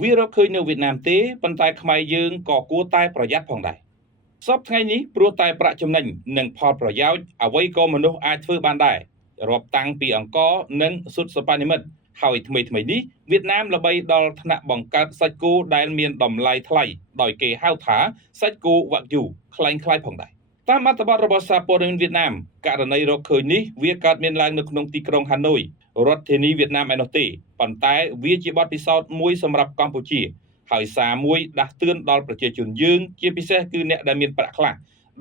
វារកឃើញនៅវៀតណាមទេប៉ុន្តែខ្មែរយើងក៏គួរតែប្រយ័ត្នផងដែរសពថ្ងៃនេះព្រោះតែប្រាក់ចំណេញនិងផលប្រយោជន៍អ្វីក៏មនុស្សអាចធ្វើបានដែររាប់តាំងពីអង្គរនិងសុទ្ធសពនិមិត្តហើយថ្មីនេះវៀតណាមល្បីដល់ថ្នាក់បង្កើតសាច់គោដែលមានតម្លៃថ្លៃដោយគេហៅថាសាច់គោវ៉ាក់យូคล้ายៗផងដែរតាមអត្ថបទរបស់សារព័ត៌មានវៀតណាមករណីរកឃើញនេះវាកើតមានឡើងនៅក្នុងទីក្រុងហាណូយរដ្ឋធានីវៀតណាមឯណោះទេប៉ុន្តែវាជាបទពិសោធន៍មួយសម្រាប់កម្ពុជាហើយសារមួយដាស់តឿនដល់ប្រជាជនយើងជាពិសេសគឺអ្នកដែលមានប្រាក់ខ្លះ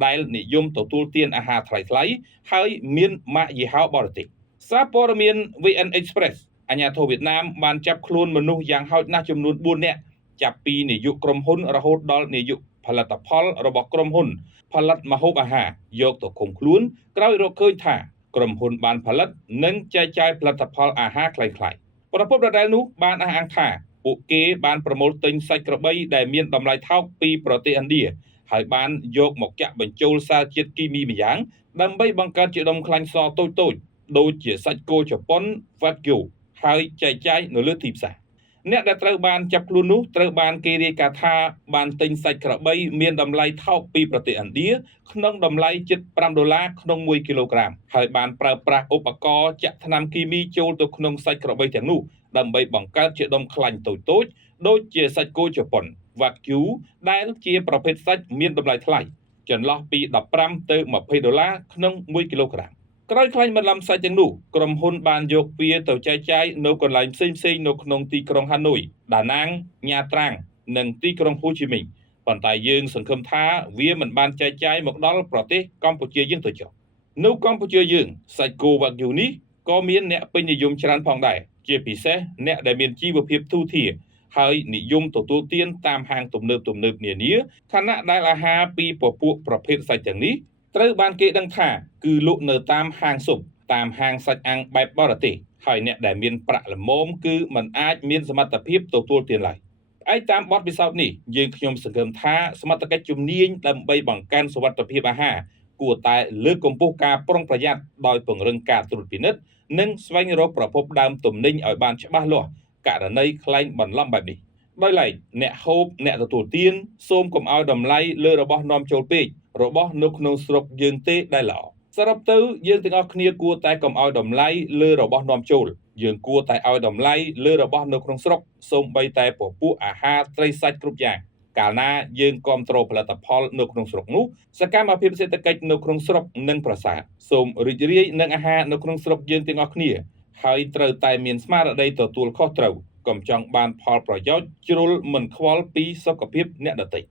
ដែលនិយមទទួលទានអាហារថ្លៃៗហើយមានម៉ាកយីហោបរទេសសារព័ត៌មាន VN Express អាជ្ញាធរវៀតណាមបានចាប់ខ្លួនមនុស្សយ៉ាងហោចណាស់ចំនួន4នាក់ចាប់ពីនាយកក្រុមហ៊ុនរហូតដល់នាយកផលិតផលរបស់ក្រុមហ៊ុនផលិតម្ហូបអាហារយកទៅឃុំខ្លួនក្រោយរកឃើញថាក្រុមហ៊ុនបានផលិតនិងចែកចាយផលិតផលអាហារคล้ายៗប្រពន្ធដដែលនោះបានអះអាងថាពួកគេបានប្រមូលទិញសាច់ក្របីដែលមានតម្លៃថោកពីប្រទេសឥណ្ឌាហើយបានយកមកចាក់បញ្ចូលសារជាតិគីមីម្យ៉ាងដើម្បីបង្កើតជាដុំខ្លាញ់សតូចដូចជាសាច់គោជប៉ុន Wagyu ហើយចែកចាយនៅលើទីផ្សារអ្នកដែលត្រូវបានចាប់ខ្លួននោះត្រូវបានគេរាយការណ៍ថាបានទិញសាច់ក្របីមានតម្លៃថោកពីប្រទេសឥណ្ឌាក្នុងតម្លៃជិត$5ក្នុង1គីឡូក្រាមហើយបានប្រើប្រាស់ឧបករណ៍ចាក់ថ្នាំគីមីចូលទៅក្នុងសាច់ក្របីទាំងនោះដើម្បីបង្កើតជាដុំខ្លាញ់តូចដូចជាសាច់គោជប៉ុន Wagyu ដែលជាប្រភេទសាច់មានតម្លៃថ្លៃចន្លោះពី$15ទៅ$20ក្នុង1គីឡូក្រាមក្រោយខ្លាញ់បន្លំសាច់ទាំងនោះក្រុមហ៊ុនបានយកវាទៅចែកចាយនៅកន្លែងផ្សេងៗនៅក្នុងទីក្រុងហាណូយដាណាងញ៉ាត្រាងនិងទីក្រុងហូជីមីញប៉ុន្តែយើងសង្ឃឹមថាវាមិនបានចែកចាយមកដល់ប្រទេសកម្ពុជាយើងទៅចុះនៅកម្ពុជាយើងសាច់គោវ៉ាក់យូនេះក៏មានអ្នកពេញនិយមច្រើនផងដែរជាពិសេសអ្នកដែលមានជីវភាពទូធាហើយនិយមទទួលទានតាមហាងទំនើបនានាខណៈដែលអាហារពីពពួកប្រភេទសាច់ទាំងនេះត្រូវបានគេដឹងថាគឺលក់នៅតាមហាងស៊ុបតាមហាងសាច់អាំងបែបបរទេសហើយអ្នកដែលមានប្រាក់ល្មមគឺមិនអាចមានសមត្ថភាពទទួលទានឡើយឯតាមបទពិសោធន៍នេះយើងខ្ញុំសង្ឃឹមថាសមត្ថកិច្ចជំនាញដើម្បីបង្កើនសុវត្ថិភាពអាហារគួរតែលើកកម្ពស់ការប្រុងប្រយ័ត្នដោយពង្រឹងការត្រួតពិនិត្យនិងស្វែងរកប្រភពដើមទំនិញឲ្យបានច្បាស់លាស់ករណីក្លែងបន្លំបែបនេះដោយឡែកអ្នកហូបអ្នកទទួលទានសូមកុំឲ្យតម្លៃលើរបស់នាំចូលពេករបស់នៅក្នុងស្រុកយើងទេដែលល្អសរុបទៅយើងទាំងអស់គ្នាគួរតែកុំឲ្យតម្លៃលើរបស់នាំចូលយើងគួរតែឲ្យតម្លៃលើរបស់នៅក្នុងស្រុកសូម្បីតែពពួកអាហារត្រីសាច់គ្រប់យ៉ាងកាលណាយើងគ្រប់គ្រងផលិតផលនៅក្នុងស្រុកនោះសកម្មភាពសេដ្ឋកិច្ចនៅក្នុងស្រុកនឹងប្រសើរសូមរីករាយនឹងអាហារនៅក្នុងស្រុកយើងទាំងអស់គ្នាហើយត្រូវតែមានស្មារតីទទួលខុសត្រូវកុំចង់បានផលប្រយោជន៍ជ្រុលមិនខ្វល់ពីសុខភាពអ្នកដទៃ